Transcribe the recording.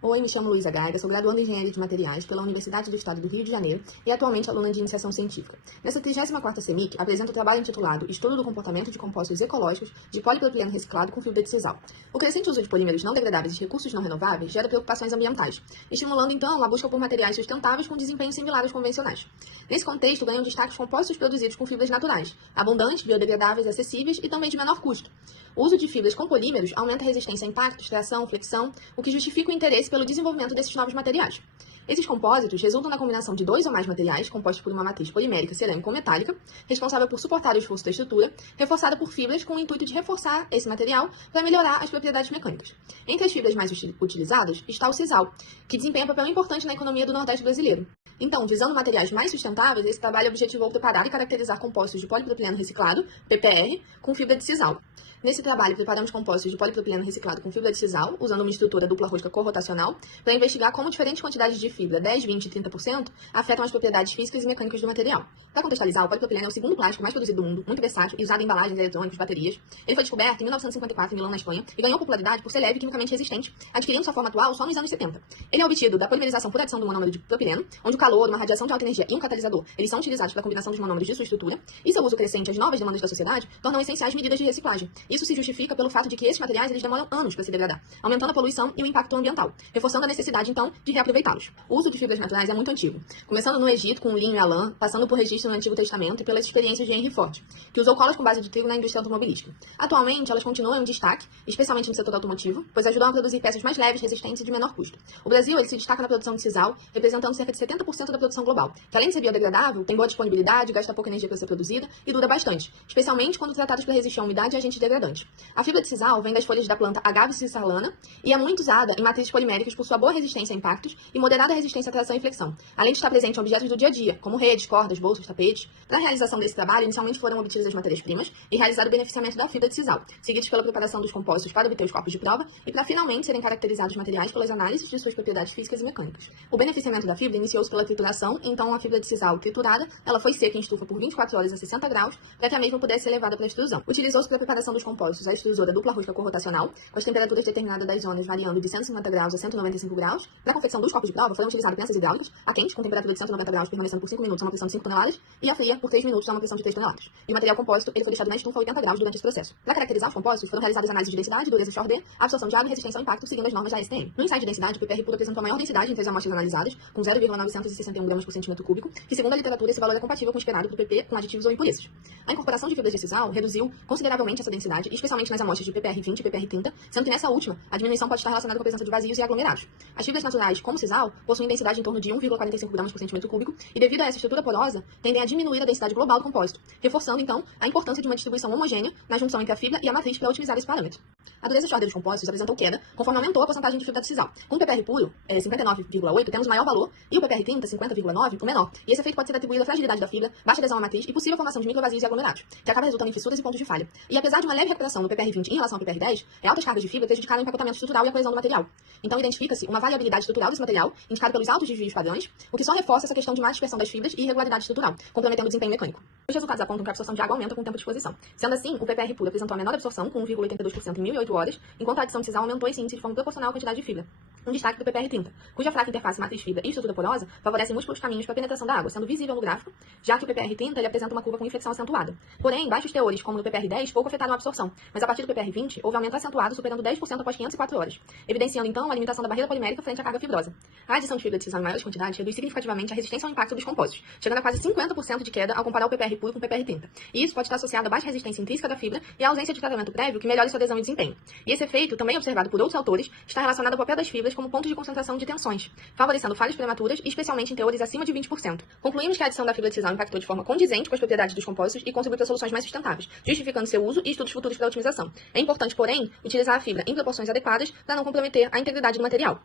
Oi, me chamo Luísa Gaiga, sou graduanda em Engenharia de Materiais pela Universidade do Estado do Rio de Janeiro e atualmente aluna de iniciação científica. Nessa 34ª CEMIC, apresento o trabalho intitulado Estudo do comportamento de compostos ecológicos de polipropileno reciclado com fibra de sisal. O crescente uso de polímeros não degradáveis e recursos não renováveis gera preocupações ambientais, estimulando então a busca por materiais sustentáveis com desempenho similar aos convencionais. Nesse contexto, ganham destaque os compostos produzidos com fibras naturais, abundantes, biodegradáveis, acessíveis e também de menor custo. O uso de fibras com polímeros aumenta a resistência a impactos, tração, flexão, o que justifica o interesse pelo desenvolvimento desses novos materiais. Esses compósitos resultam da combinação de dois ou mais materiais compostos por uma matriz polimérica cerâmica ou metálica, responsável por suportar o esforço da estrutura, reforçada por fibras com o intuito de reforçar esse material para melhorar as propriedades mecânicas. Entre as fibras mais utilizadas está o sisal, que desempenha um papel importante na economia do Nordeste brasileiro. Então, visando materiais mais sustentáveis, esse trabalho objetivou preparar e caracterizar compostos de polipropileno reciclado, PPR, com fibra de sisal. Nesse trabalho, preparamos compostos de polipropileno reciclado com fibra de sisal, usando uma estrutura dupla rosca corrotacional, para investigar como diferentes quantidades de fibra, 10, 20 e 30%, afetam as propriedades físicas e mecânicas do material. Para contextualizar, o polipropileno é o segundo plástico mais produzido do mundo, muito versátil e usado em embalagens, eletrônicos, baterias. Ele foi descoberto em 1954 em Milão, na Espanha, e ganhou popularidade por ser leve e quimicamente resistente, adquirindo sua forma atual só nos anos 70. Ele é obtido da polimerização por adição do monômero de propileno, onde o calor, uma radiação de alta energia e um catalisador, eles são utilizados para a combinação dos monômeros de sua estrutura, e seu uso crescente às novas demandas da sociedade tornam essenciais medidas de reciclagem. Isso se justifica pelo fato de que esses materiais eles demoram anos para se degradar, aumentando a poluição e o impacto ambiental, reforçando a necessidade, então, de reaproveitá-los. O uso de fibras naturais é muito antigo, começando no Egito com o linho e a lã, passando por registro no Antigo Testamento e pelas experiências de Henry Ford, que usou colas com base de trigo na indústria automobilística. Atualmente, elas continuam em destaque, especialmente no setor automotivo, pois ajudam a produzir peças mais leves, resistentes e de menor custo. O Brasil ele se destaca na produção de sisal, representando cerca de 70% da produção global, que além de ser biodegradável, tem boa disponibilidade, gasta pouca energia para ser produzida e dura bastante, especialmente quando tratados para resistir à umidade e agentes degradantes. A fibra de sisal vem das folhas da planta Agave cisalana e é muito usada em matrizes poliméricas por sua boa resistência a impactos e moderada resistência à tração e flexão, além de estar presente em objetos do dia a dia, como redes, cordas, bolsas, tapetes. Para a realização desse trabalho, inicialmente foram obtidas as matérias-primas e realizado o beneficiamento da fibra de sisal, seguidos pela preparação dos compostos para obter os corpos de prova e para finalmente serem caracterizados os materiais pelas análises de suas propriedades físicas e mecânicas. O beneficiamento da fibra iniciou-se pela trituração, então a fibra de sisal triturada, ela foi seca em estufa por 24 horas a 60 graus, para que a mesma pudesse ser levada para a extrusão. Utilizou-se para a preparação dos compostos a extrusora dupla rosca corrotacional, com as temperaturas determinadas das zonas variando de 150 graus a 195 graus. Para a confecção dos corpos de prova, foram utilizadas prensas hidráulicas, a quente, com temperatura de 190 graus, permanecendo por 5 minutos a uma pressão de 5 toneladas, e a fria, por 3 minutos a uma pressão de 3 toneladas. E o material composto, ele foi deixado na estufa a 80 graus durante esse processo. Para caracterizar os compostos, foram realizadas análises de densidade, dureza Chordé, absorção de água e resistência ao impacto, seguindo as normas da ASTM. No ensaio de densidade, o PPR puro apresentou a maior densidade entre as amostras analisadas, com 0,961 gramas por centímetro cúbico, que segundo a literatura, esse valor é compatível com o esperado para o PP com aditivos ou impurezas. A incorporação de fibras de sisal reduziu consideravelmente essa densidade, especialmente nas amostras de PPR20 e PPR30, sendo que nessa última, a diminuição pode estar relacionada com a presença de vazios e aglomerados. As fibras naturais, como sisal, possuem densidade em torno de 1,45 gramas por centímetro cúbico e, devido a essa estrutura porosa, tendem a diminuir a densidade global do compósito, reforçando, então, a importância de uma distribuição homogênea na junção entre a fibra e a matriz para otimizar esse parâmetro. A dureza Chordé dos compósitos apresentou queda conforme aumentou a porcentagem de fibra de sisal. Com o PPR puro, 59,8, temos o maior valor, e o PPR30, 50,9, o menor. E esse efeito pode ser atribuído à fragilidade da fibra, baixa adesão à matriz e possível formação de microvazios e aglomerados, que acaba resultando em fissuras e pontos de falha. E apesar de uma leve recuperação no PPR20 em relação ao PPR10, altas cargas de fibra prejudicaram o empacotamento estrutural e a coesão do material. Então, identifica-se uma variabilidade estrutural desse material, indicada pelos altos desvios padrões, o que só reforça essa questão de má dispersão das fibras e irregularidade estrutural, comprometendo o desempenho mecânico. Os resultados apontam que a absorção de água aumenta com o tempo de exposição. Sendo assim, o PPR puro apresentou a menor absorção, com 1,82% em 1.008 horas, enquanto a adição de sisal aumentou esse índice de forma proporcional à quantidade de fibra. Um destaque do PPR30, cuja fraca interface matriz-fibra e estrutura porosa favorecem múltiplos caminhos para a penetração da água, sendo visível no gráfico, já que o PPR30 ele apresenta uma curva com inflexão acentuada. Porém, baixos teores, como no PPR10, pouco afetaram a absorção, mas a partir do PPR20 houve aumento acentuado superando 10% após 504 horas, evidenciando então a limitação da barreira polimérica frente à carga fibrosa. A adição de fibra de sisal em maiores quantidades reduz significativamente a resistência ao impacto dos compósitos, chegando a quase 50% de queda ao comparar o PPR puro com o PPR30. E isso pode estar associado à baixa resistência intrínseca da fibra e à ausência de tratamento prévio que melhora sua adesão e desempenho. E esse efeito, também observado por outros autores, está relacionado ao papel das fibras como pontos de concentração de tensões, favorecendo falhas prematuras, especialmente em teores acima de 20%. Concluímos que a adição da fibra de sisal impactou de forma condizente com as propriedades dos compósitos e contribui para soluções mais sustentáveis, justificando seu uso e estudos futuros para a otimização. É importante, porém, utilizar a fibra em proporções adequadas para não comprometer a integridade do material.